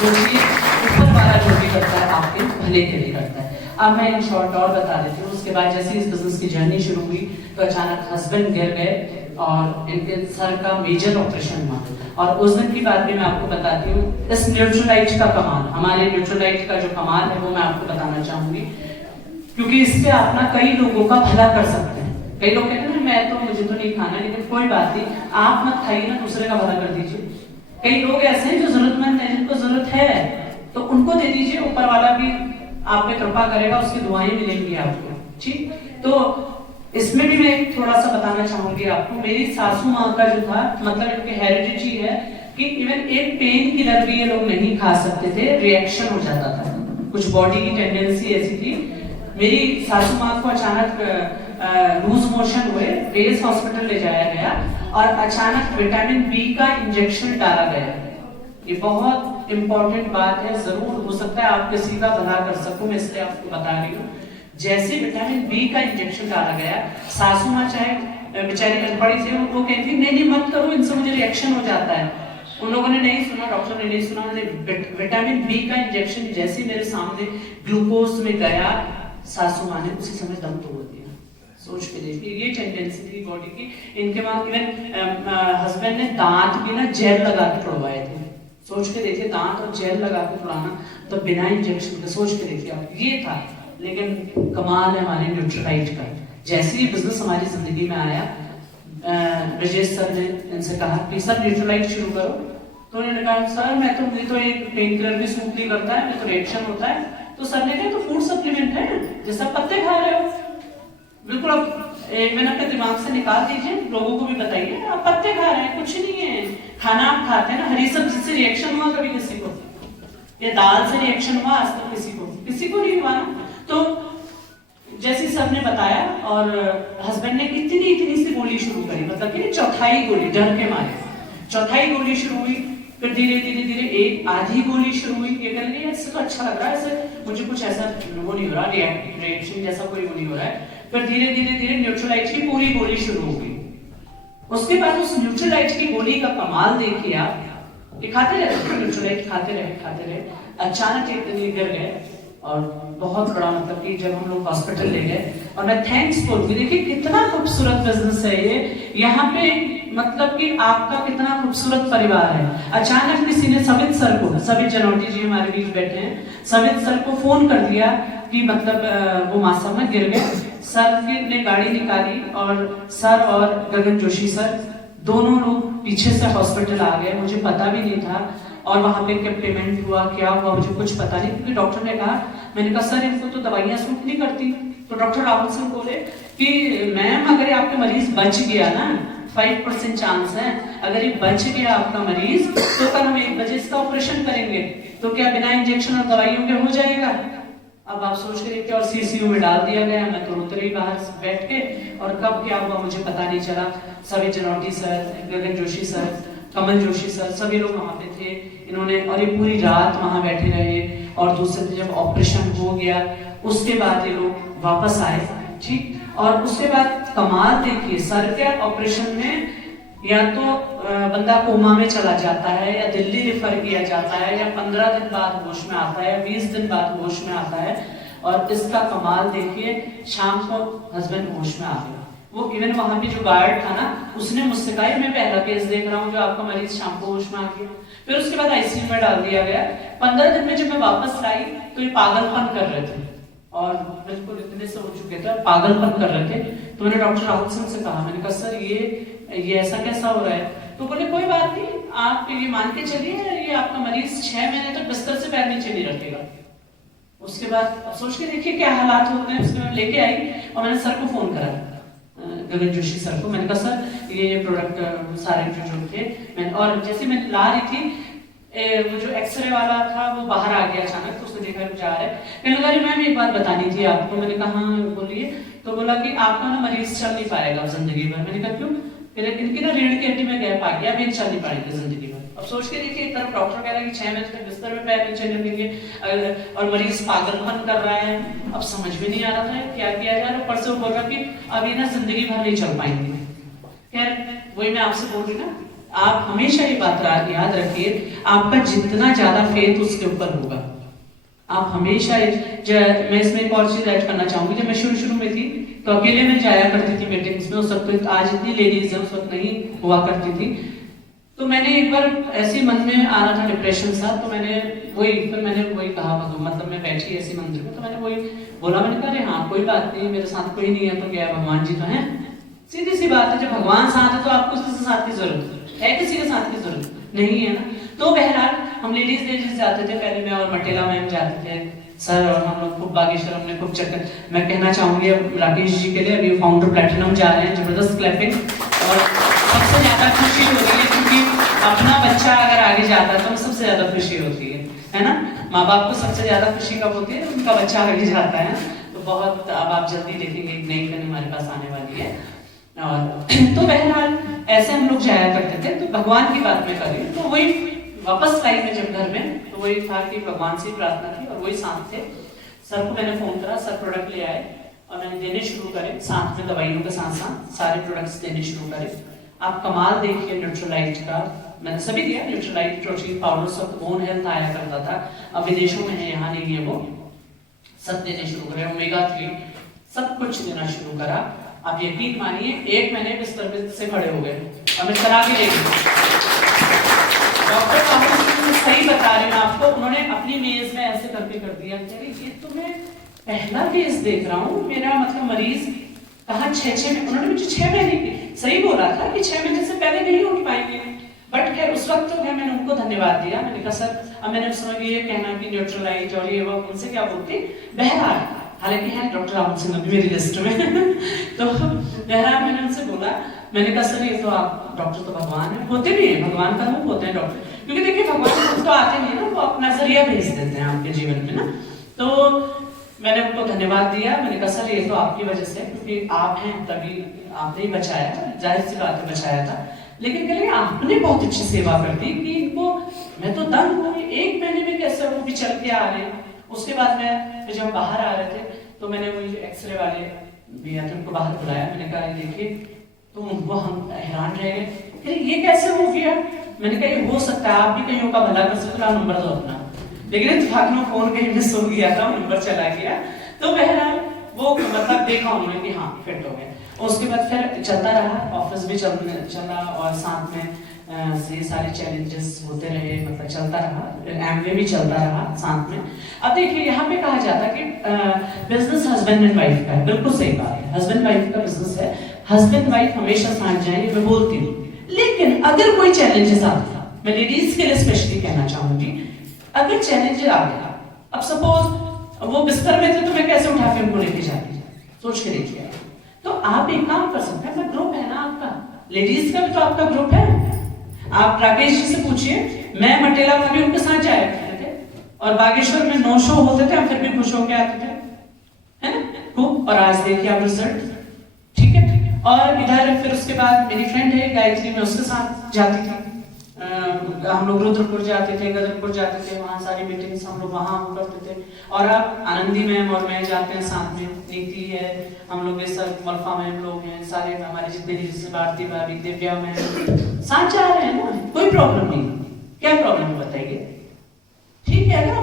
सोचिए ऊपर वाला जो भी करता है आपके भले के लिए करता है। अब मैं इन शॉर्ट और बता देती हूँ। उसके बाद जैसे इस बिजनेस की जर्नी शुरू हुई तो अचानक हस्बैंड गिर गए और इनके सर का मेजर ऑपरेशन हुआ। और उस दिन की बात भी मैं आपको बताती हूँ। इस न्यूट्रोलाइट का कमाल, हमारे न्यूट्रोलाइट का जो कमाल है वो मैं आपको बताना चाहूंगी, क्योंकि इससे आप ना कई लोगों का भला कर सकते हैं। कई लोग कहते हैं मैं तो मुझे तो नहीं खाना, लेकिन कोई बात नहीं, आप मत खाइए ना, दूसरे का भला कर दीजिए। कई लोग ऐसे हैं जो जरूरतमंद है, जिनको जरूरत है, तो उनको दे दीजिए, ऊपर वाला भी आप पे कृपा करेगा, उसकी दुआएं मिलेंगी आपको। ठीक, तो इसमें भी मैं थोड़ा सा बताना चाहूंगी आपको। मेरी सासू माँ का जो था, मतलब इनके हेरिडिटी है कि इवन एक पेन किलर भी ये लोग नहीं खा सकते थे, रिएक्शन हो जाता था, कुछ बॉडी की टेंडेंसी ऐसी थी। मेरी सासू माँ को अचानक लूज मोशन हुए, रेस हॉस्पिटल ले जाया गया और अचानक विटामिन बी का इंजेक्शन डाला गया। ये बहुत इंपॉर्टेंट बात है, जरूर हो सकता है आप किसी का भला कर सकूं, मैं इसलिए आपको बता रही हूँ। जैसे विटामिन बी का इंजेक्शन डाला गया, सासू माँ चाहे बेचारी अनपढ़ी थी, वो कहती नहीं मत करो, इनसे मुझे रिएक्शन हो जाता है। उन लोगों ने नहीं सुना, डॉक्टर ने नहीं सुना, उन्होंने विटामिन बी का इंजेक्शन जैसे मेरे सामने ग्लूकोज में गया, सासू माँ ने उसी समय दम तोड़ दिया। सोच के देखिए, ये टेंडेंसी थी बॉडी की। इनके वहां इवन हस्बैंड ने दांत भी ना जेल लगा के तोड़वाए थे। सोच के देखिए, दांत और जेल लगा के तोड़ाना, तो बिना इंजेक्शन के, सोच के देखिए आप, ये था। लेकिन कमाल है हमारे न्यूट्रोलाइट का। जैसे ही बिजनेस हमारी जिंदगी में आया, ब्रजेश सर ने इनसे कहा कि सर न्यूट्रोलाइट शुरू करो। तो उन्होंने कहा सर मुझे तो एक पेन किलर भी सूट नहीं करता है, मेरे तो रिएक्शन होता है। तो सर ने कहा तो फूड सप्लीमेंट है, जैसे आप पत्ते खा रहे हो, बिल्कुल आप मैंने अपने दिमाग से निकाल दीजिए, लोगों को भी बताइए आप पत्ते खा रहे हैं, कुछ नहीं है, खाना आप खाते हैं ना। हरी सब्जी से रिएक्शन हुआ कभी किसी को, या दाल से रिएक्शन हुआ आज तक किसी को नहीं हुआ ना। तो जैसे सर ने बताया, और हस्बैंड ने इतनी सी गोली शुरू करी, मतलब कि चौथाई गोली, डर के मारे चौथाई गोली शुरू हुई। फिर धीरे एक आधी गोली शुरू हुई। ये कह रही है इससे तो अच्छा लग रहा है, ऐसे मुझे कुछ ऐसा वो नहीं हो रहा, रिएक्शन जैसा कोई वो नहीं हो रहा है। फिर धीरे ध्यान की पूरी गोली शुरू हो गई। उसके बाद उस न्यूट्रोलाइट की गोली का कमाल देखिए आप, खाते रहे न्यूट्रोलाइट, खाते रहे। अचानक एक दिन गिर गए और बहुत बड़ा, मतलब कि जब हम लोग हॉस्पिटल ले गए, और मैं थैंक्स बोलूंगी। देखिए कितना खूबसूरत बिजनेस है ये, यहाँ पे मतलब कि आपका कितना खूबसूरत परिवार है। अचानक किसी ने सवित सर को, सवित जनौटी जी हमारे बीच बैठे हैं, सवित सर को फोन कर दिया कि मतलब वो मासा में गिर गए। सर ने गाड़ी निकाली और सर और गगन जोशी सर दोनों लोग पीछे से हॉस्पिटल आ गए। मुझे पता भी नहीं था, और वहां पे क्या पेमेंट हुआ, क्या हुआ, मुझे कुछ पता नहीं, क्योंकि डॉक्टर ने कहा, मैंने कहा सर इनको तो दवाइयां सूट नहीं करती। तो डॉक्टर राहुल सिंह बोले कि मैम अगर आपके मरीज बच गया ना, 5% चांस है, अगर ये बच गया आपका मरीज, तो कल हम 1 बजे इसका ऑपरेशन करेंगे, तो क्या बिना इंजेक्शन और दवाइयों के हो जाएगा? अब आप सोच के देखिए, और सीसीयू में डाल दिया गया। मैं तो रोते रही बाहर बैठ के, और कब क्या हुआ मुझे पता नहीं चला। सभी जनौटी सर, गगन जोशी सर, कमल जोशी सर, सभी लोग वहां पे थे। इन्होंने, और ये पूरी रात वहां बैठे रहे, और दूसरे दिन जब ऑपरेशन हो गया उसके बाद ये लोग वापस आए। ठीक, और उसके बाद कमाल देखिए, सर के ऑपरेशन में या तो बंदा कोमा में चला जाता है, या दिल्ली रेफर किया जाता है, या 15 दिन बाद होश में आता है, या 20 दिन बाद होश में आता है। और इसका कमाल देखिए, शाम को हस्बैंड होश में आ गया। वो इवन वहां पे जो गार्ड था ना, उसने मुझसे कहा मैं पहला केस देख रहा हूँ जो आपका मरीज शाम को होश में आ गया। फिर उसके बाद आईसीयू में डाल दिया गया। 15 दिन में जब मैं वापस आई तो ये पागलपन कर रहे थे, और बिल्कुल इतने से हो चुके थे, पागलपन कर रहे थे। तो मैंने डॉक्टर राहुल सिंह से कहा, मैंने कहा सर ये ऐसा कैसा हो रहा है? तो बोले कोई बात नहीं, आप ये मान के चलिए, ये आपका मरीज 6 महीने तक बिस्तर से पैर नीचे नहीं रखेगा। उसके बाद सोच के देखिए क्या हालात होते हैं। उसके बाद लेके आई और मैंने सर को फोन करा, गगन जोशी सर को। मैंने कहा सर ये प्रोडक्ट सारे जो थे, मैंने, और जैसे मैं ला रही थी, वो जो एक्सरे वाला था वो बाहर आ गया अचानक, तो उसने देखा जा रहा है। मैंने कहा मैम एक बात बतानी थी आपको। मैंने कहा हाँ बोलिए। तो बोला कि आपका ना मरीज चल नहीं पाएगा जिंदगी भर। मैंने कहा क्यों? फिर इनकी ना रीढ़ की हड्डी में गैप आ गया, अब ये चल नहीं पाएंगे जिंदगी भर। अब सोच के देखिए, एक तरफ डॉक्टर कह रहा है कि 6 महीने तक बिस्तर में पैर नीचे नहीं रखेंगे, और मरीज पागलपन कर रहा है। अब समझ में नहीं आ रहा था क्या किया जाए। ऊपर से वो बोल रहा कि अब ये ना जिंदगी भर नहीं चल पाएंगे। खैर वही मैं आपसे बोल रही ना आप हमेशा ये बात याद रखिए, आपका जितना ज्यादा फेथ उसके ऊपर होगा। आप हमेशा मैं इसमें एक और चीज ऐड करना चाहूंगी, जब मैं शुरू में थी तो अकेले में जाया करती थी मीटिंग्स में। उस वक्त आज इतनी लेडीज है, उस वक्त नहीं हुआ करती थी। तो मैंने एक बार ऐसे मन में आ रहा था डिप्रेशन सा, तो मैंने वही कहा, मतलब मैं बैठी ऐसी मंदिर में, तो मैंने वही बोला, मैंने कहा अरे हाँ कोई बात नहीं, मेरे साथ कोई नहीं है तो क्या, भगवान जी तो हैं। सीधी सी बात है, जब भगवान साथ है तो आपको किसी साथ की जरूरत है, किसी के साथ की जरूरत नहीं है ना। तो बहरहाल हम लेडीज जाते थे, पहले मैं और मटेला मैम जाते थे सर, और हम लोग खूब बागेश्वर, हमने खूब चक्कर। मैं कहना चाहूंगी अब राकेश जी के लिए, अभी फाउंडर प्लेटिनम जा रहे हैं, जबरदस्त क्लैपिंग। और सबसे ज्यादा खुशी हो रही है क्योंकि अपना बच्चा अगर आगे जाता है तो सबसे ज्यादा खुशी होती है ना। माँ बाप को सबसे ज्यादा खुशी कब होती है, उनका बच्चा आगे जाता है। तो बहुत, अब आप जल्दी देखेंगे एक नई फिल्म हमारे पास आने वाली है। और तो बहरहाल ऐसे हम लोग जाया करते थे। तो भगवान की बात में करें तो वही वापस आई मैं जब घर में, तो वही था कि भगवान से प्रार्थना की, और वही साथ थे। सर को मैंने फोन करा, सर प्रोडक्ट ले आए और मैंने देने शुरू करे, साथ में दवाइयों के साथ साथ सारे प्रोडक्ट्स देने शुरू करे। आप कमाल देखिए न्यूट्रोलाइट का, मैंने सभी दिया, न्यूट्रोलाइट प्रोटीन पाउडर सब बोन हेल्थ आया करता था, अब विदेशों में है, यहाँ नहीं है, वो सब देने शुरू करे, ओमेगा 3 सब कुछ देना शुरू करा। आप यकीन मानिए 1 महीने बिस्तर से खड़े हो गए और मैं करा के ले गई। डॉक्टर साहब सही बता रही हूँ आपको, उन्होंने अपनी मेज में ऐसे करके कर दिया, ये तो मैं पहला केस देख रहा हूँ, मेरा मतलब मरीज कहा 6 महीने, उन्होंने मुझे 6 महीने की सही बोला था कि 6 महीने से पहले नहीं उठ पाएंगे। बट खैर उस वक्त तो मैंने उनको धन्यवाद दिया, मैंने कहा सर, अब मैंने उस समय ये कहना कि न्यूट्रलाइट और ये वो उनसे क्या बोलती, बहरहाल हालांकि है डॉक्टर राहुल सिंह अभी मेरी लिस्ट में तो बहरहाल मैंने उनसे बोला, मैंने कहा सर ये तो आप डॉक्टर तो भगवान है, होते भी हैं, भगवान का रूप होते हैं डॉक्टर, क्योंकि देखिए भगवान तो आते नहीं ना, वो अपना जरिया भेज देते हैं आपके जीवन में ना। तो मैंने उनको धन्यवाद दिया, मैंने कहा सर ये तो आपकी वजह से, क्योंकि आप हैं तभी आपने ही बचाया, जाहिर सी बात है बचाया था, लेकिन कह रहे आपने बहुत अच्छी सेवा कर दी कि इनको, मैं तो दंग हूँ, 1 महीने में कैसे वो भी चल के आ रहे हैं। उसके बाद मैं जब हम बाहर आ रहे थे तो मैंने वही एक्सरे वाले भैया थे उनको बाहर बुलाया, मैंने कहा देखिए, तो उनको हम हैरान रह गए, ये कैसे हो गया। मैंने कहा ये हो सकता है, आप भी कहीं का भला कर सकते हो, नंबर दो अपना, लेकिन इत्तेफाक में फोन कहीं मिस हो गया था, नंबर चला गया। तो बहरहाल वो मतलब देखा उन्होंने कि हाँ फिट हो गया। उसके बाद फिर चलता रहा, ऑफिस भी चला और साथ में ये सारे चैलेंजेस होते रहे, मतलब चलता रहा, एमवे भी चलता रहा साथ में। अब देखिए यहाँ पे कहा जाता है कि बिजनेस हस्बैंड एंड वाइफ का है, बिल्कुल सही बात है, हस्बैंड वाइफ का बिजनेस है, हस्बैंड वाइफ हमेशा साथ जाएंगे, मैं बोलती हूँ। लेकिन अगर कोई चैलेंजेस आता, मैं लेडीज के लिए स्पेशली कहना चाहूंगी, अगर चैलेंज आ गया, अब सपोज वो बिस्तर में थे तो मैं कैसे उठा के उनको लेके जाती, सोच के देखिए। तो आप एक काम कर सकते हैं, ग्रुप है ना आपका, लेडीज का भी तो आपका ग्रुप है। आप राकेश जी से पूछिए, मैं मटेला में भी उनके साथ जाया करते थे, और बागेश्वर में 9 शो होते थे, हम फिर भी खुश होकर आते थे, है ना खूब। और आज देखिए आप रिजल्ट, ठीक है। और इधर फिर उसके बाद मेरी फ्रेंड है गायत्री, में उसके साथ जाती थी, हम लोग रुद्रपुर जाते थे, गदरपुर जाते थे, वहाँ सारी मीटिंग्स हम लोग वहाँ करते थे। और अब आनंदी मैम और मैं जाते हैं साथ में, नीति है, हम लोग ये सब मल्फा मैम लोग हैं, सारे हमारे जितने भी भारती भाभी, दिव्या मैम, साथ जा रहे हैं ना, कोई प्रॉब्लम नहीं। क्या प्रॉब्लम है बताइए, ठीक है ना।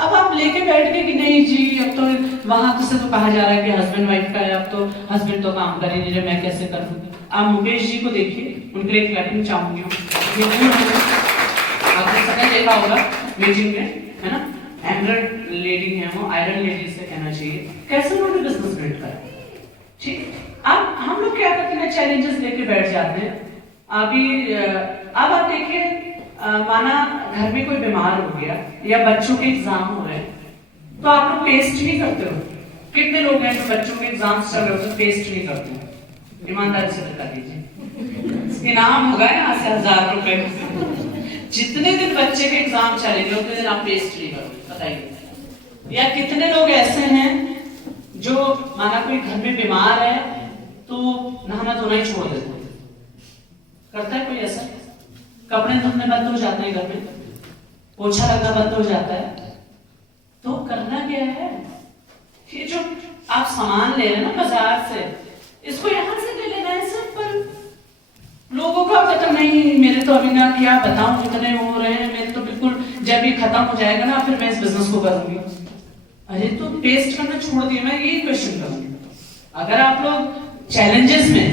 अब आप लेके बैठ गए कि नहीं जी, अब तो वहां से तो कहा जा रहा है कि हस्बैंड वाइफ का है, अब तो हस्बैंड तो काम कर ही नहीं रहे, मैं कैसे करूँ। आप मुकेश जी को देखिए, उनके लिए क्लैपिंग चाहूंगी, आपने सबने देखा होगा मीटिंग में, है ना, एमरल्ड लेडी है वो, आयरन लेडी से कहना चाहिए, कैसे उन्होंने बिजनेस बिल्ड करा। ठीक, अब हम लोग क्या करते हैं, चैलेंजेस लेके बैठ जाते हैं। अभी अब आप देखिए, माना घर में कोई बीमार हो गया या बच्चों के एग्जाम हो रहे हैं, तो आप लोग टेस्ट नहीं करते हो। कितने लोग हैं जो बच्चों के एग्जाम्स चल रहे हो टेस्ट नहीं करते, ईमानदारी से बता दीजिए, इनाम होगा यहाँ से 1000 रुपए। जितने दिन बच्चे के एग्जाम चलेंगे उतने दिन आप टेस्ट नहीं करोगे, बताइए। या कितने लोग ऐसे हैं जो माना कोई घर में बीमार है तो नहाना धोना ही छोड़ देते, करता है कोई ऐसा, कपड़े धोने बंद हो जाते हैं घर में, पोछा लगना बंद हो जाता है, तो करना क्या है, ये जो आप सामान ले रहे हैं ना बाजार से, इसको यहां से ले लेना है सिंपल, लोगों का कहता नहीं मेरे तो अभी ना क्या बताऊं जितने हो रहे हैं मेरे तो बिल्कुल, जब ये खत्म हो जाएगा ना फिर मैं इस बिजनेस को करूंगी। अरे तो पेस्ट करना छोड़ दिया, मैं यही क्वेश्चन करूंगी। अगर आप लोग चैलेंजेस में,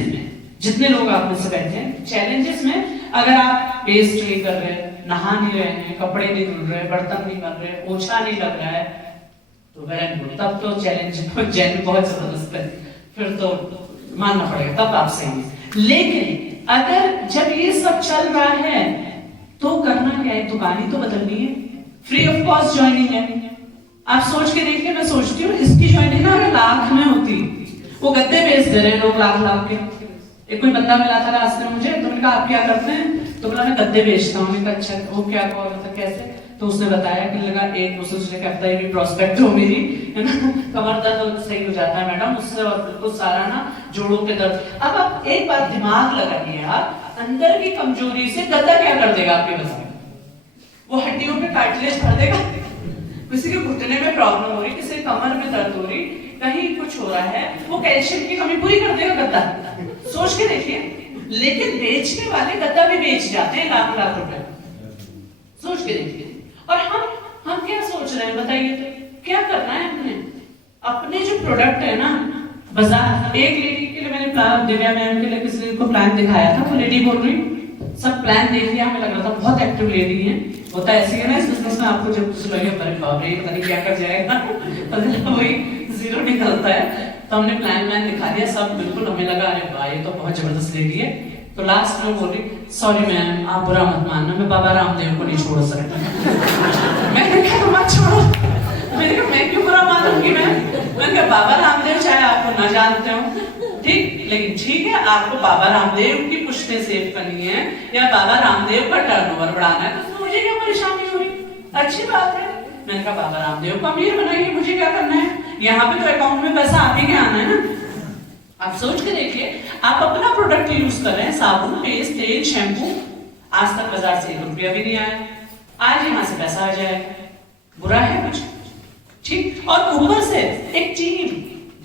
जितने लोग आप में से बैठे हैं चैलेंजेस में, अगर आप पेस्ट नहीं कर रहे, नहा नहीं रहे हैं, कपड़े नहीं धुल रहे, बर्तन नहीं बन रहे, पोछा नहीं लग रहा है, तो वेरी गुड, तब तो चैलेंज जैन बहुत जबरदस्त है, फिर तो मानना पड़ेगा, तब आप सही हैं। लेकिन अगर जब ये सब चल रहा है तो करना क्या है, दुकान ही तो बदलनी है, फ्री ऑफ कॉस्ट ज्वाइनिंग है। आप सोच के देखिए, मैं सोचती हूँ इसकी ज्वाइनिंग ना अगर लाख में होती, वो गद्दे बेच दे रहे हैं लोग लाख लाख के। एक कोई बंदा मिला था रास्ते में मुझे, तो मैंने कहा आप क्या करते हैं, तो बोला मैं गद्दे बेचता हूँ। मैंने कहा अच्छा वो क्या मतलब कैसे, तो उसने बताया कि लगा एक दूसरे कहता है भी प्रोस्पेक्ट हो मेरी, है ना, कमर दर्द सही हो जाता है मैडम उससे, और बिल्कुल सारा ना जोड़ों के दर्द। अब आप एक बार दिमाग लगाइए, आप अंदर की कमजोरी से गद्दा क्या कर देगा आपके बताइए, वो हड्डियों पे कार्टिलेज भर देगा। किसी के घुटने में प्रॉब्लम हो रही, किसी के कमर में दर्द हो रही, कहीं कुछ हो रहा है, वो कैल्शियम की कमी पूरी कर देगा गद्दा। सोच के देखिए, लेकिन बेचने वाले गद्दा भी बेच जाते हैं लाख लाख रुपए। सोच के देखिए, और हम क्या सोच रहे हैं बताइए, तो क्या करना है हमने, अपने जो प्रोडक्ट है ना बाजार। एक लेडी के लिए मैंने प्लान, दिव्या मैम के लिए किसी को प्लान दिखाया था, वो लेडी बोल रही सब प्लान देख लिया, हमें लग रहा था बहुत एक्टिव लेडी है। होता ऐसी है ना इस बिजनेस में, आपको जब कुछ लगे अरे बाप रे पता नहीं क्या कर जाएगा वही जीरो निकलता है। तो हमने प्लान दिखा दिया सब, बिल्कुल हमें लगा अरे वाह ये तो बहुत जबरदस्त लेडी है। तो लास्ट में बोली सॉरी मैम आप बुरा मत मानना, मैं बाबा रामदेव को नहीं छोड़ सकता। मैंने कहा तुम मत छोड़ो, मैंने कहा मैं क्यों बुरा मानूंगी मैंने कहा बाबा रामदेव चाहे आपको ना जानते हो ठीक, लेकिन ठीक है आपको बाबा रामदेव की पुश्तें सेव करनी है या बाबा रामदेव का टर्नओवर बढ़ाना है, तो मुझे क्या परेशानी हो रही, अच्छी बात है। मैंने कहा बाबा रामदेव को अमीर बनाइए, मुझे क्या करना है, यहाँ पे तो अकाउंट में पैसा आप ही के आना है ना। आप सोच के देखिए, आप अपना प्रोडक्ट यूज कर रहे हैं, साबुन, पेस्ट, तेल, शैम्पू, आज तक बाजार से 1 रुपया भी नहीं आया, आज यहाँ से पैसा आ जाएगा, बुरा है कुछ, ठीक। और ऊपर से एक टीम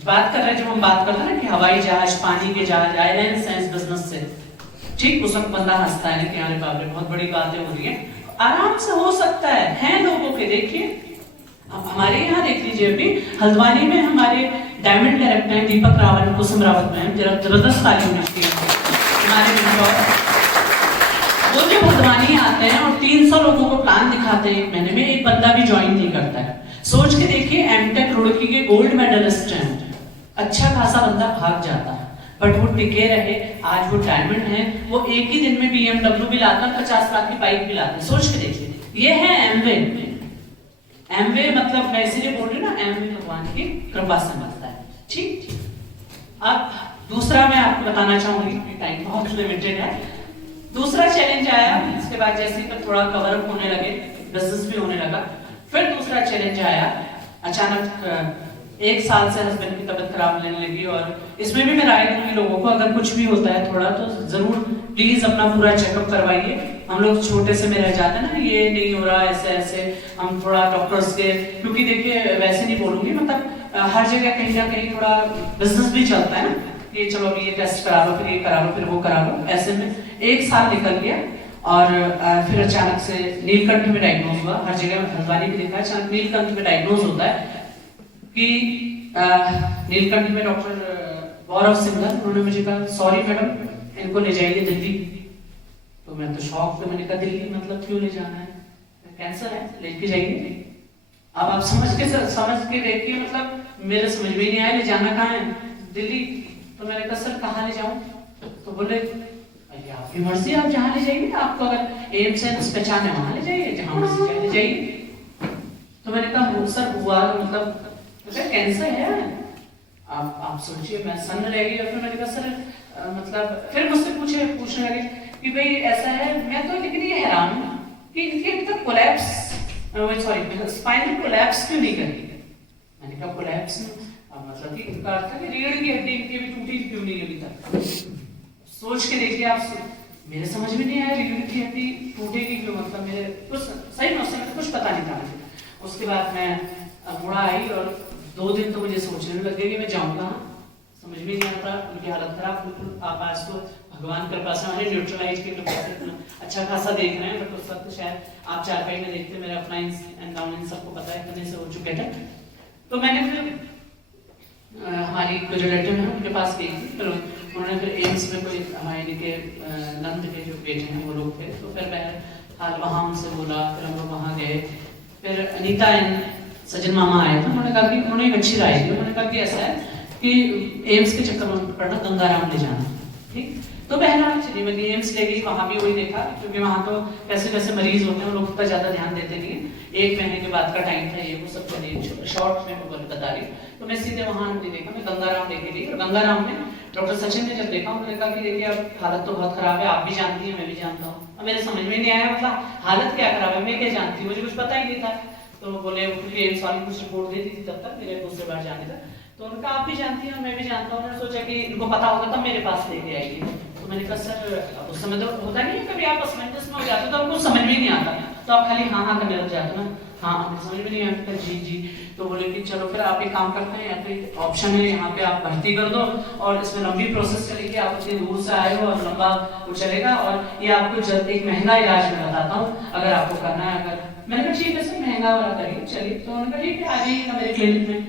बात कर रहे हैं, जब हम बात करते हैं ना कि हवाई जहाज, पानी के जहाज, आइलैंड साइंस बिजनेस से, ठीक, उस वक्त बंदा हंसता है कि अरे बाप रे बहुत बड़ी बातें हो रही है, आराम से हो सकता है लोगों के। देखिए अब हमारे यहाँ देख लीजिए, अभी हल्द्वानी में हमारे डायमंड डायरेक्टर हैं दीपक रावत, कुसुम रावत मैम, जबरदस्त तालीम मिलती है हमारे मेंटोर। वो जब हल्द्वानी आते हैं और 300 लोगों को प्लान दिखाते हैं एक महीने में, एक बंदा भी ज्वाइन नहीं करता है। सोच के देखिए, एमटेक रुड़की के गोल्ड मेडलिस्ट हैं, अच्छा खासा बंदा भाग जाता है, बट वो टिके रहे, आज वो डायमंड है, वो एक ही दिन में BMW भी लाता है, 50 लाख की बाइक भी लाता है। सोच के देखिए, ये है एमवे। एमवे मतलब मैं इसीलिए बोल रही हूँ ना, एमवे भगवान की कृपा से मिलता है, ठीक। अब दूसरा मैं आपको बताना चाहूंगी, टाइम बहुत लिमिटेड है। दूसरा चैलेंज आया, इसके बाद जैसे ही थोड़ा कवर अप होने लगे, बिजनेस भी होने लगा, फिर दूसरा चैलेंज आया। अचानक 1 साल से हस्बैंड की तबीयत खराब लेने लगी, और इसमें भी मैं राय दूंगी लोगों को, अगर कुछ भी होता है थोड़ा तो जरूर प्लीज अपना पूरा चेकअप करवाइए। हम लोग छोटे से में रह जाते हैं ना, ये नहीं हो रहा ऐसे ऐसे, हम थोड़ा डॉक्टर्स के, क्योंकि देखिए वैसे नहीं बोलूंगी, मतलब हर जगह कहीं ना कहीं थोड़ा बिजनेस भी चलता है ना, ये चलो अभी ये टेस्ट करा लो, फिर ये करा लो, फिर वो करा लो, ऐसे में 1 साल निकल गया। और फिर अचानक से नीलकंठ में डायग्नोज हुआ, हर जगह हल्द्वानी भी देखा, अचानक नीलकंठ में डायग्नोज होता है कि नीलकंठ में डॉक्टर गौरव सिंघल, उन्होंने मुझे कहा सॉरी मैडम इनको ले जाइए दिल्ली। तो मैं तो शॉक पे, मैंने कहा दिल्ली मतलब क्यों ले जाना है, कैंसर है लेके जाइए। अब आप समझ के देखिए, मतलब मेरे समझ में नहीं आया ले जाना कहाँ है, दिल्ली। तो मैंने कहा सर कहाँ ले जाऊं, तो बोले आपकी मर्जी, आप जहाँ ले जाइए, आपको अगर एम्स है पहचान है वहां ले जाइए, जहाँ मर्जी ले जाइए। तो मैंने कहा सर हुआ मतलब कैंसर है, आप सोचिए, मैं सन्न रह गई। और फिर मैंने कहा सर मतलब, फिर मुझसे पूछने लगे कि भाई ऐसा है, मैं तो लेकिन ये हैरान हूँ कि इनके अभी तक कोलैप्स, सॉरी स्पाइनल कोलैप्स क्यों नहीं करी। मैंने कहा कोलैप्स मतलब कि इनका अर्थ है कि रीढ़ की हड्डी इनकी भी टूटी क्यों नहीं अभी तक। सोच के देखिए आप, मेरे समझ में नहीं आया रीढ़ की हड्डी टूटेगी क्यों, मतलब मेरे कुछ सही में उससे कुछ पता नहीं था मुझे। उसके बाद मैं मुड़ा आई, और 2 दिन तो मुझे सोचने में लग गया कि मैं जाऊंगा, समझ में नहीं आता, उनकी हालत खराब, बिल्कुल आप आज तो भगवान कृपा से हमारे न्यूट्रलाइज के लोग अच्छा खासा देख रहे हैं, बट उस वक्त शायद आप चारपाई में देखते मेरा अपना एंडाउमेंट सबको पता है कितने से हो चुके थे। तो मैंने फिर हमारी जो रिलेटिव है उनके पास गई थी, फिर उन्होंने फिर एम्स में कोई हमारे के नंद के जो बेटे हैं वो लोग थे, तो फिर मैं वहाँ उनसे बोला, फिर हम लोग वहाँ गए। फिर अनीता एंड सजन मामा आए थे, उन्होंने कहा कि उन्होंने एक अच्छी राय दी, उन्होंने कहा कि ऐसा है कि एम्स के चक्कर में पड़ना, गंगाराम ले जाना, ठीक। तो बहरहाल चलिए मैं एम्स ले गई, वहाँ भी वही देखा, क्योंकि वहाँ तो कैसे कैसे मरीज होते हैं, लोग उतना ज़्यादा ध्यान देते नहीं है। 1 महीने के बाद का टाइम था, ये वो सब चलिए शॉर्ट में वो बता रही। तो मैं सीधे वहाँ नहीं देखा, मैं गंगाराम लेके गई, और गंगाराम में डॉक्टर सचिन ने जब देखा, उन्होंने कहा कि देखिए अब हालत तो बहुत खराब है, आप भी जानती हैं, मैं भी जानता हूँ। अब मेरे समझ में नहीं आया, मतलब हालत क्या खराब है, मैं क्या जानती हूँ, मुझे कुछ पता ही नहीं था। तो बोले क्योंकि एम्स वाली कुछ रिपोर्ट दे दी थी तब तक, मेरे दूसरे बार जाने तक, तो उनका आप भी जानती हैं, मैं भी जानता हूँ। उन्होंने सोचा कि इनको पता होगा तब मेरे पास लेके आएगी। तो मैंने कहा सर उस समय तो होता नहीं है, कभी आप असमंजस में हो जाते तो आपको समझ में नहीं आता, तो आप खाली हाँ हाँ करने लग जाते ना, हाँ हमें समझ में नहीं आता, जी जी। तो बोले कि चलो फिर आप एक काम करते हैं, या तो ऑप्शन है यहाँ पे आप भर्ती कर दो, और इसमें लंबी प्रोसेस चलेगी, आप इतनी दूर से आए हो और लंबा वो चलेगा, और ये आपको जब एक महंगा इलाज में बताता हूँ अगर आपको करना है। अगर मैंने कहा ठीक है सर महंगा वाला करिए, चलिए। तो उन्होंने कहा ठीक है आ जाइएगा मेरे क्लिनिक में,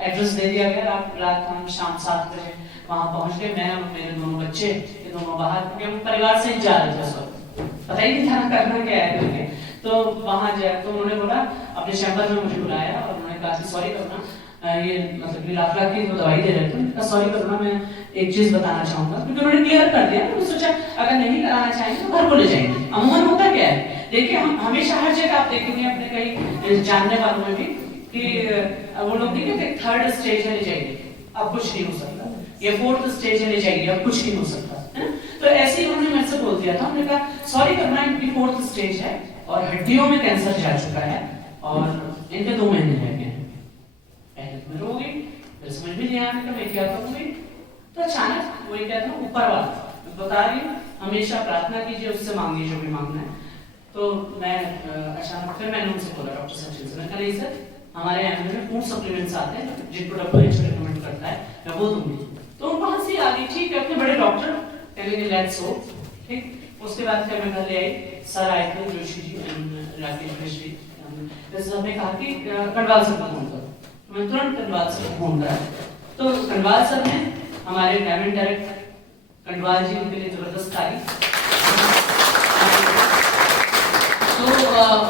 एड्रेस दे दिया गया, रात हम शाम 7 बजे वहाँ पहुँच गए, मैं और मेरे दोनों बच्चे, ये दोनों बाहर, क्योंकि हम परिवार से ही जा रहे थे उस वक्त, पता ही नहीं था करना क्या है करके। तो वहाँ जाए तो उन्होंने बोला अपने चैम्बर में मुझे बुलाया, और उन्होंने कहा कि सॉरी करना, ये मतलब लाख लाख की दवाई दे रहे थे, सॉरी करना मैं एक चीज बताना चाहूंगा, क्योंकि उन्होंने क्लियर कर दिया। मैंने सोचा अगर नहीं कराना चाहेंगे तो घर को ले जाएंगे। अमूमन होता क्या है, देखिए हम हमेशा हर जगह आप देखेंगे अपने कई जानने वालों में भी कि वो लोग नहीं कहते 3rd स्टेज है ले जाइए अब कुछ नहीं हो सकता, या 4th स्टेज है ले जाइए अब कुछ नहीं हो सकता, है। तो ऐसे ही उन्होंने मेरे से बोल दिया था, उन्होंने कहा सॉरी करना इनकी 4th स्टेज है और हड्डियों में कैंसर जा चुका है और इनके 2 महीने रह गए हैं। पहले तो मैं रो गई, फिर समझ में नहीं आया मैं क्या करूंगी। तो अचानक वही कहता हूँ ऊपर वाला बता रही हूँ, हमेशा प्रार्थना कीजिए, उससे मांगिए जो भी मांगना है। तो मैं अचानक फिर मैंने उनसे बोला डॉक्टर सचिन से, मैं कहा नहीं सर हमारे यहाँ में फूड सप्लीमेंट्स आते हैं जिनको WHO रिकमेंड करता है, मैं वो दूंगी। तो उनको हंसी आ गई, ठीक है अपने बड़े डॉक्टर कहेंगे लेट्स हो, ठीक। उसके बाद फिर मैं घर ले आई, सर आए थे जोशी जी, राकेश मिश्री, जैसे हमने कहा कि कटवाल सर को फोन करो, मैं तुरंत कटवाल सर को फोन करा। तो कटवाल सर ने हमारे डायमंड डायरेक्टर कटवाल जी के लिए जबरदस्त तारीफ, तो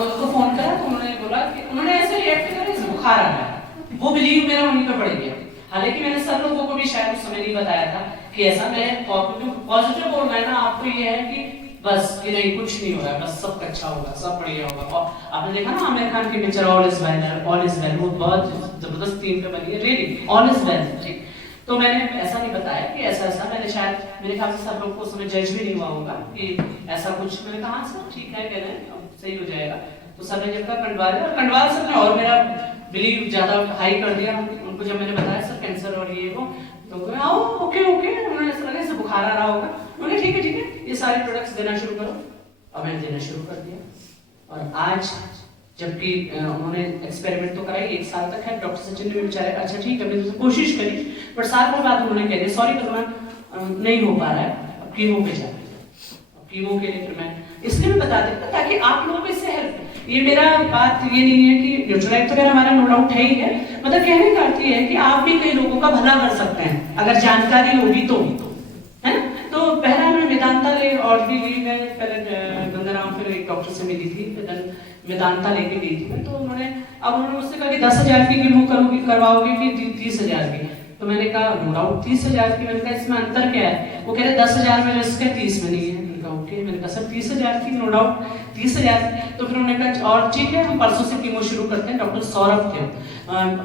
उनको फोन करा तो उन्होंने बोला कि उन्होंने ऐसे रिएक्ट किया जैसे बुखार आ रहा है, वो बिलीव मेरा उन्हीं पे पड़ गया। हालांकि मैंने सब लोगों को भी शायद उस समय नहीं बताया था कि ऐसा, मैं पॉजिटिव बोल रहा है ना आपको, ये है कि बस कि नहीं कुछ नहीं हो रहा है, बस सब अच्छा होगा, सब बढ़िया होगा। और आपने देखा ना आमिर खान की पिक्चर ऑल इज वेल, वो बहुत जबरदस्त थीम पे बनी है, रियली ऑल इज वेल, ठीक। तो मैंने ऐसा नहीं बताया कि ऐसा ऐसा, मैंने शायद मेरे ख्याल से सब लोग को उस समय जज भी नहीं हुआ होगा कि ऐसा कुछ, मैंने कहा सर ठीक है कह रहे हैं सही हो जाएगा। तो सर ने जब कहा कंडवाल, और कंडवाल सर ने और मेरा बिलीव ज्यादा हाई कर दिया। उनको जब मैंने बताया सर कैंसर और ये वो, तो आओ ओके ओके, उन्होंने ऐसा लगा जैसे बुखार आ रहा होगा, उन्होंने ठीक है ये सारे प्रोडक्ट्स देना शुरू करो, और मैंने देना शुरू कर दिया। और आज जबकि उन्होंने एक्सपेरिमेंट तो कराई 1 साल तक है, डॉक्टर सचिन ने बेचारे अच्छा ठीक है मैंने कोशिश करी, पर साल भर बाद उन्होंने कह दिया सॉरी करुणा नहीं हो पा रहा है, अब कीमो पे जाते हैं। कीमो के लिए फिर मैं इसलिए भी बता देता ताकि आप लोगों को इससे हेल्प, ये मेरा बात ये नहीं है कि न्यूट्रलाइट तो हमारा नो डाउट है ही है, मतलब कहने का अर्थ ये है कि आप भी कई लोगों का भला कर सकते हैं अगर जानकारी होगी तो, है ना। तो पहला मैं वेदांता ले और भी ली, मैं पहले गंगाराम फिर एक डॉक्टर से मिली थी, वेदांता लेके गई थी मैं, तो उन्होंने मुझसे कहा कि 10,000 की कीमो करोगी करवाओगे कि 30,000 की, तो मैंने कहा नो डाउट 30,000 की। मैंने कहा इसमें अंतर क्या है, वो कह रहे 10,000 में रिस्क है 30 में नहीं है। ओके, मैंने कहा सर 30,000 की नो डाउट 30,000। तो फिर उन्होंने कहा और ठीक है हम परसों से कीमो शुरू करते हैं, डॉक्टर सौरभ थे,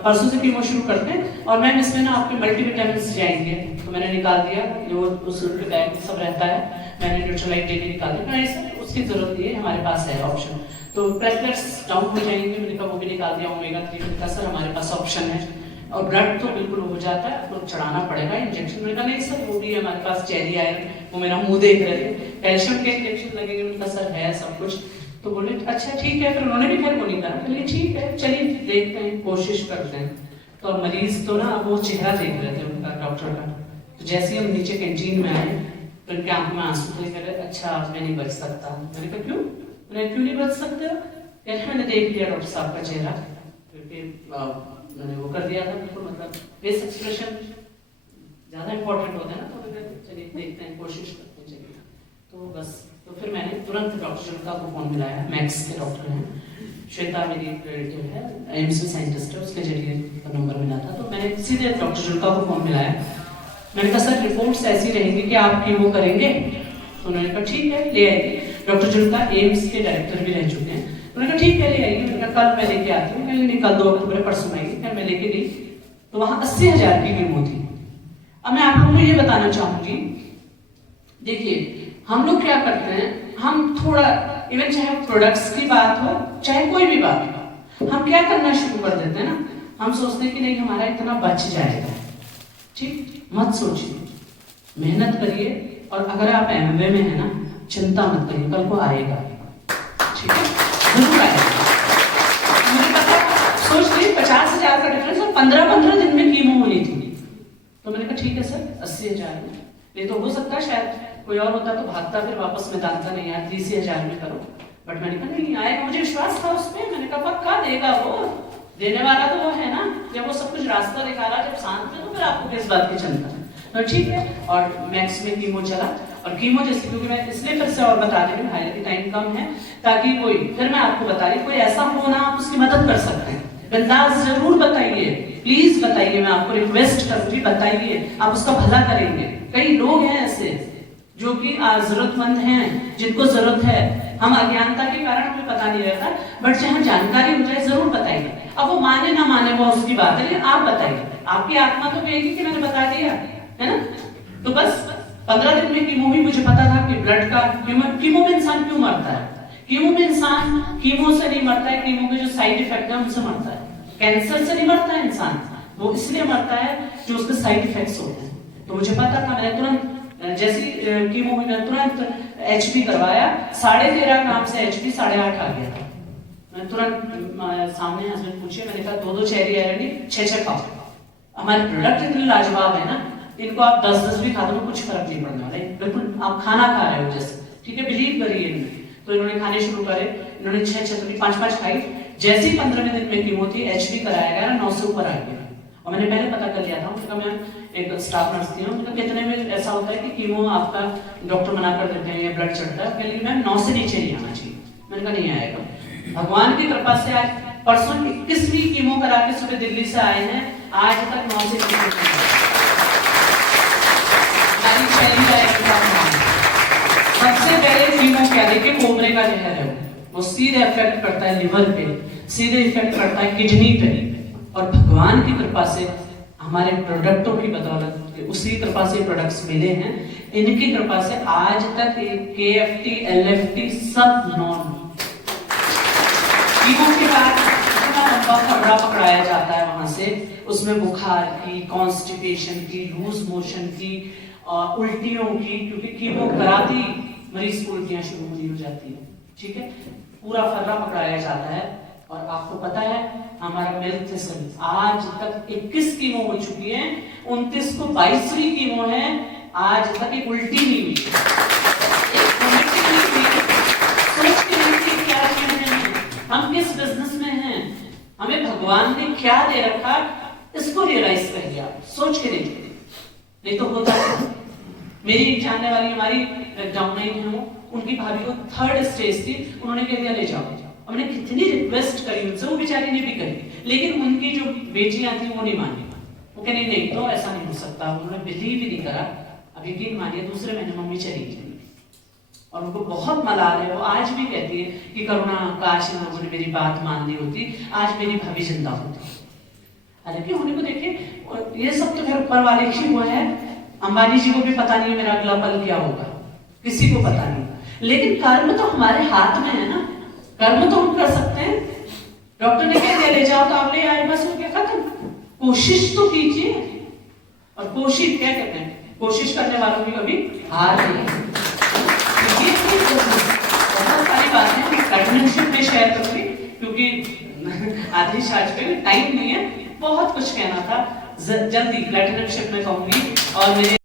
परसों से कीमो शुरू करते हैं और मैम इसमें ना आपके मल्टीविटामिन्स जाएंगे। तो मैंने निकाल दिया, जो उस बैग में सब रहता है, मैंने न्यूट्रलाइट डेली निकाल दिया। नहीं सर उसकी जरूरत नहीं है, हमारे पास है ऑप्शन, तो प्लेटलेट्स डाउन हो जाएंगे, मैंने कहा वो भी निकाल दिया, ओमेगा 3 का सर हमारे पास ऑप्शन है, और ब्लड तो बिल्कुल हो जाता है, तो चढ़ाना पड़ेगा इंजेक्शन। मैंने कहा नहीं सर वो भी हमारे पास चेरी आयरन, वो मेरा मुंह देख रहे थे, कैल्शियम के इंजेक्शन लगेंगे, मैंने कहा सर है सब कुछ। तो बोले अच्छा ठीक है, फिर उन्होंने भी खैर वो नहीं कहा, चलिए ठीक है चलिए देखते हैं कोशिश करते हैं। तो मरीज तो ना वो चेहरा देख रहे थे उनका डॉक्टर का, तो जैसे ही हम नीचे कैंटीन में आए तो उनके आंखों में आंसू थे, कह रहे अच्छा मैं नहीं बच सकता। मैंने कहा क्यों? क्यों नहीं बच सकते हो? कह रहे मैंने देख लिया डॉक्टर साहब का चेहरा, क्योंकि मैंने वो कर दिया था बिल्कुल, मतलब फेस एक्सप्रेशन ज्यादा इंपॉर्टेंट होता है ना, तो चलिए देखते हैं, कोशिश करते हैं, चलिए। तो बस तो फिर मैंने तुरंत डॉक्टर श्वेता को फोन मिलाया, मैक्स के डॉक्टर हैं, श्वेता मेरी रिलेटिव है, एम्स में साइंटिस्ट है, उसके जरिए नंबर मिला था। तो मैंने सीधे डॉक्टर श्वेता को फोन मिलाया, मैंने कहा सर रिपोर्ट्स ऐसी रहेंगी कि आप कीमो करेंगे? तो उन्होंने कहा ठीक है ले आइए। डॉक्टर श्वेता एम्स के डायरेक्टर भी रह चुके हैं, उन्होंने कहा ठीक है ले आइए। मैंने कहा कल मैं लेके आती हूँ, मैंने कल 2 अक्टूबर परसों आएगी। फिर मैं लेके गई तो वहां 80,000 की कीमो थी। अब मैं आप लोगों को ये बताना चाहूंगी, देखिए हम लोग क्या करते हैं, हम थोड़ा इवन चाहे प्रोडक्ट्स की बात हो चाहे कोई भी बात हो, हम क्या करना शुरू कर देते हैं ना, हम सोचते हैं कि नहीं हमारा इतना बच जाएगा। ठीक मत सोचिए, मेहनत करिए, और अगर आप एमवे में है ना, चिंता मत करिए, कल को आएगा, ठीक है जरूर आएगा। मुझे पता, सोच ली 50,000 का डिफरेंस और 15 दिन में कीमो होनी थी। तो मैंने कहा ठीक है सर 80,000 में, ये तो हो सकता है शायद कोई और होता तो भागता फिर वापस में डालता, नहीं यार 30,000 में करो। बट मैंने कहा नहीं आएगा, मुझे विश्वास था उस पर, मैंने कहा पक्का देगा वो, देने वाला तो वो है ना, जब वो सब कुछ रास्ता दिखा रहा जब शांत है तो फिर आपको किस बात की चिंता है। तो ठीक है, और मैक्स में कीमो चला, और कीमो जैसे, क्योंकि मैं इसलिए फिर से और बता रही हूँ, हालांकि टाइम कम है, ताकि कोई फिर मैं आपको बता रही कोई ऐसा हो ना, आप उसकी मदद कर सकते हैं। बिंदास जरूर बताइए, प्लीज बताइए, मैं आपको रिक्वेस्ट करूंगी बताइए, आप उसका भला करेंगे। कई लोग हैं ऐसे जो कि जरूरतमंद हैं, जिनको जरूरत है, हम अज्ञानता के कारण हमें पता नहीं रहता, बट जहां जानकारी हो जाए जरूर बताइए। अब वो माने ना माने वो उसकी बात है, लेकिन आप बताइए, आपकी आत्मा तो कहेगी कि मैंने बता दिया है ना। तो बस 15 दिन में कीमो भी मुझे पता था कि ब्लड का कीमो में इंसान क्यों मरता है, कीमो में इंसान कीमो से नहीं मरता है, कीमो के जो साइड इफेक्ट है उनसे मरता है। कैंसर से नहीं मरता है इंसान, वो इसलिए मरता है जो उसके साइड इफेक्ट्स होते हैं। तो मुझे पता था, मैंने तुरंत जैसी कीमो हुई मैं तुरंत एचपी करवाया, 13.5 काम से एचपी 8.5 आ गया था। मैं तुरंत सामने हस्बैंड पूछे, मैंने कहा 2 चेरी आयरन 6 खाओ, हमारे प्रोडक्ट इतने लाजवाब है ना, इनको आप 10 भी खा दो कुछ फर्क नहीं पड़ने वाला, बिल्कुल आप खाना खा रहे हो जैसे, ठीक है बिलीव करिए इनमें। तो इन्होंने खाने शुरू करे, इन्होंने 6 तो 5 खाई, जैसे ही 15वें दिन में कीमो थी, एचपी कराया गया 9 से ऊपर आ गया। और मैंने पहले पता कर लिया था, उनका मैं एक स्टाफ नर्स थी, मतलब कितने में ऐसा होता है कि कीमो आपका डॉक्टर मना कर देते हैं या ब्लड चढ़ता है, कह मैम 9 से नीचे नहीं आना चाहिए। मैंने कहा नहीं आएगा, भगवान की कृपा से आज परसों 21वीं कीमो करा के सुबह दिल्ली से आए हैं, आज तक 9 से नीचे। सबसे पहले कीमो क्या देखिए, कोबरे का जहर है, वो सीधे इफेक्ट करता है लिवर पे, सीधे इफेक्ट करता है किडनी पे, और भगवान की कृपा से हमारे प्रोडक्टों की बदौलत, उसी कृपा से प्रोडक्ट्स मिले हैं, इनकी कृपा से आज तक KFT LFT सब नॉर्मल। कीमो के बाद इतना लंबा खबरा पकड़ाया जाता है वहां से, उसमें बुखार की, कॉन्स्टिपेशन की, लूज मोशन की, उल्टियों की, क्योंकि कीमो कराती मरीज को उल्टियां शुरू होनी हो जाती है, ठीक है, पूरा फर्रा पकड़ाया जाता है। और आपको पता है हमारा मिल्क थिसल आज तक 21 कीमो हो चुकी है, 29 को 22वीं कीमो है, आज तक एक उल्टी नहीं हुई, सोच के देखिए क्या है, हम किस बिजनेस में हैं, हमें भगवान ने क्या दे रखा, इसको रियलाइज करिए, आप सोच के देखिए, नहीं तो होता है। मेरी जानने वाली हमारी डाउनलाइन है, वो उनकी भाभी को 3rd स्टेज थी, उन्होंने कह दिया ले जाओ। हमने कितनी रिक्वेस्ट करी उनसे, वो बेचारी ने भी करी, लेकिन उनकी जो बेटियां थी वो नहीं मानी, वो कहने नहीं तो ऐसा नहीं हो सकता, उन्होंने बिलीव ही नहीं करा। अब यकीन मानिए दूसरे महीने मम्मी चली गई, और उनको बहुत मलाल है, वो आज भी कहती है कि करुणा काश इन लोगों ने मेरी बात मान ली होती, आज मेरी भाभी जिंदा होती। हालांकि होने को देखिए, ये सब तो फिर ऊपर वाले ही हुआ है, अंबानी जी को भी पता नहीं मेरा अगला पल क्या होगा, किसी को पता नहीं, लेकिन कर्म तो हमारे हाथ में है ना, कर्म तो हम कर सकते हैं। डॉक्टर ने कह दिया ले जाओ तो आप ले आए, बस हो गया खत्म। कोशिश तो कीजिए, और कोशिश क्या कहते हैं, कोशिश करने वालों की कभी हार नहीं। बहुत सारी बातें पार्टनरशिप में शेयर करूंगी, क्योंकि आधी शायद पे टाइम नहीं है, बहुत कुछ कहना था, जल्दी प्लैटिनम शिप में कहूंगी। और मेरे